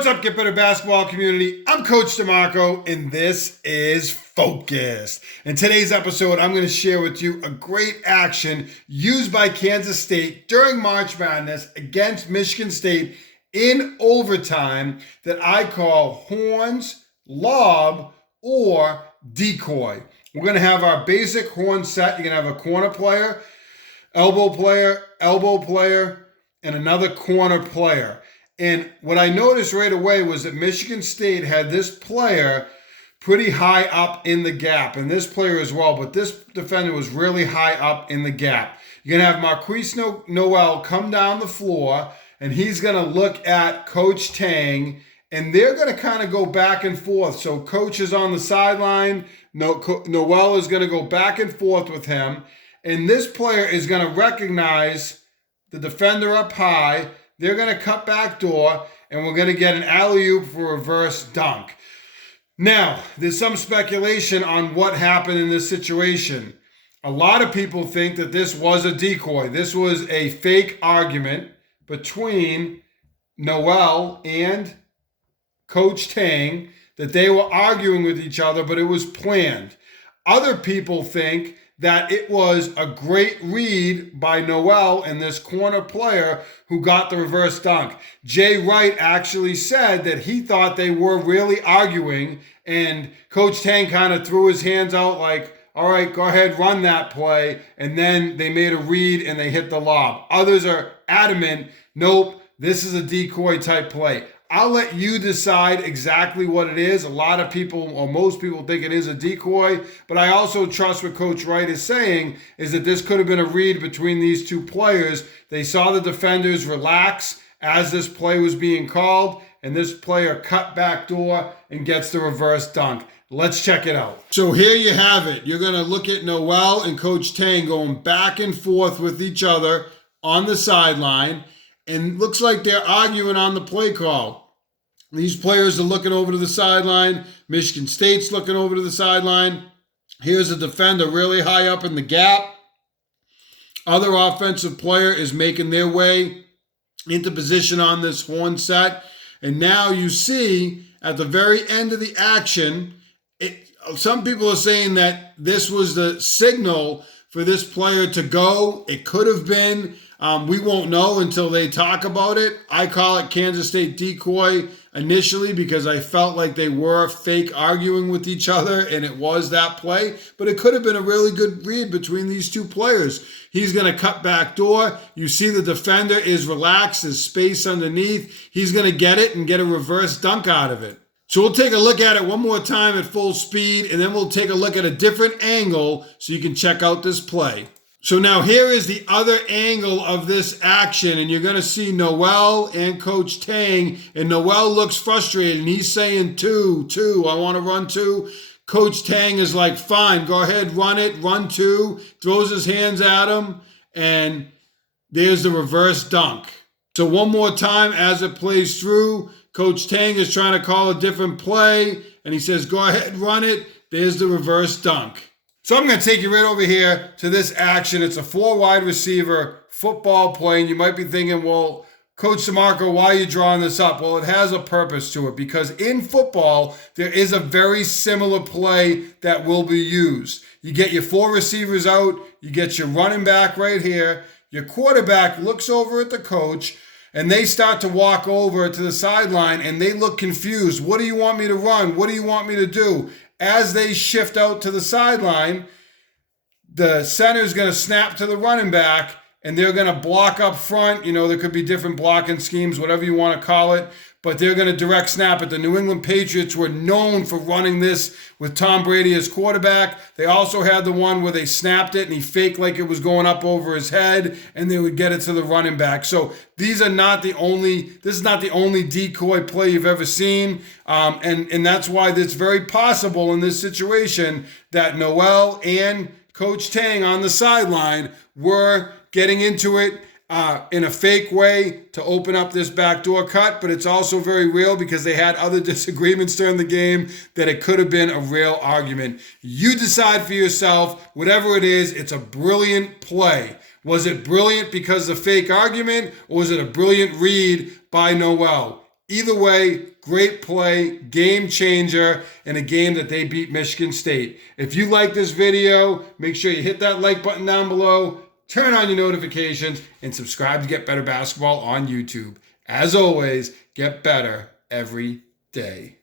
What's up, Get Better Basketball community? I'm Coach DeMarco, and this is Focused. In today's episode, I'm going to share with you a great action used by Kansas State during March Madness against Michigan State in overtime that I call horns, lob, or decoy. We're going to have our basic horn set. You're going to have a corner player, elbow player, and another corner player. And what I noticed right away was that Michigan State had this player pretty high up in the gap, and this player as well, but this defender was really high up in the gap. You're going to have Marquise Noel come down the floor, and he's going to look at Coach Tang, and they're going to kind of go back and forth. So Coach is on the sideline, Noel is going to go back and forth with him, and this player is going to recognize the defender up high. They're going to cut back door, and we're going to get an alley-oop for a reverse dunk. Now, there's some speculation on what happened in this situation. A lot of people think that this was a decoy. This was a fake argument between Noel and Coach Tang, that they were arguing with each other, but it was planned. Other people think that it was a great read by Noel and this corner player who got the reverse dunk. Jay Wright actually said that he thought they were really arguing, and Coach Tang kind of threw his hands out like, all right, go ahead, run that play, and then they made a read and they hit the lob. Others are adamant, nope, this is a decoy type play. I'll let you decide exactly what it is. A lot of people, or most people, think it is a decoy, but I also trust what Coach Wright is saying is that this could have been a read between these two players. They saw the defenders relax as this play was being called, and this player cut back door and gets the reverse dunk. Let's check it out. So here you have it. You're going to look at Noel and Coach Tang going back and forth with each other on the sideline, and looks like they're arguing on the play call. These players are looking over to the sideline. Michigan State's looking over to the sideline. Here's a defender really high up in the gap. Other offensive player is making their way into position on this horn set. And now you see at the very end of the action, some people are saying that this was the signal for this player to go. It could have been. We won't know until they talk about it. I call it Kansas State decoy initially because I felt like they were fake arguing with each other, and it was that play. But it could have been a really good read between these two players. He's going to cut back door. You see the defender is relaxed, there's space underneath. He's going to get it and get a reverse dunk out of it. So we'll take a look at it one more time at full speed, and then we'll take a look at a different angle so you can check out this play. So now here is the other angle of this action, and you're going to see Noel and Coach Tang, and Noel looks frustrated, and he's saying two, I want to run two. Coach Tang is like, fine, go ahead, run two, throws his hands at him, and there's the reverse dunk. So one more time as it plays through, Coach Tang is trying to call a different play, and he says, go ahead, run it, there's the reverse dunk. So I'm going to take you right over here to this action. It's a 4 wide receiver football play, and you might be thinking, well, Coach DeMarco, why are you drawing this up? Well, it has a purpose to it because in football, there is a very similar play that will be used. You get your 4 receivers out, you get your running back right here, your quarterback looks over at the coach, and they start to walk over to the sideline, and they look confused. What do you want me to run? What do you want me to do? As they shift out to the sideline, the center is going to snap to the running back, and they're going to block up front. You know, there could be different blocking schemes, whatever you want to call it, but they're going to direct snap it. The New England Patriots were known for running this with Tom Brady as quarterback. They also had the one where they snapped it and he faked like it was going up over his head, and they would get it to the running back. So this is not the only decoy play you've ever seen. And that's why it's very possible in this situation that Noel and Coach Tang on the sideline were getting into it in a fake way to open up this backdoor cut, but it's also very real because they had other disagreements during the game that it could have been a real argument. You decide for yourself. Whatever it is, it's a brilliant play. Was it brilliant because of fake argument, or was it a brilliant read by Noel? Either way, great play, game changer, and a game that they beat Michigan State. If you like this video, make sure you hit that like button down below, turn on your notifications, and subscribe to Get Better Basketball on YouTube. As always, get better every day.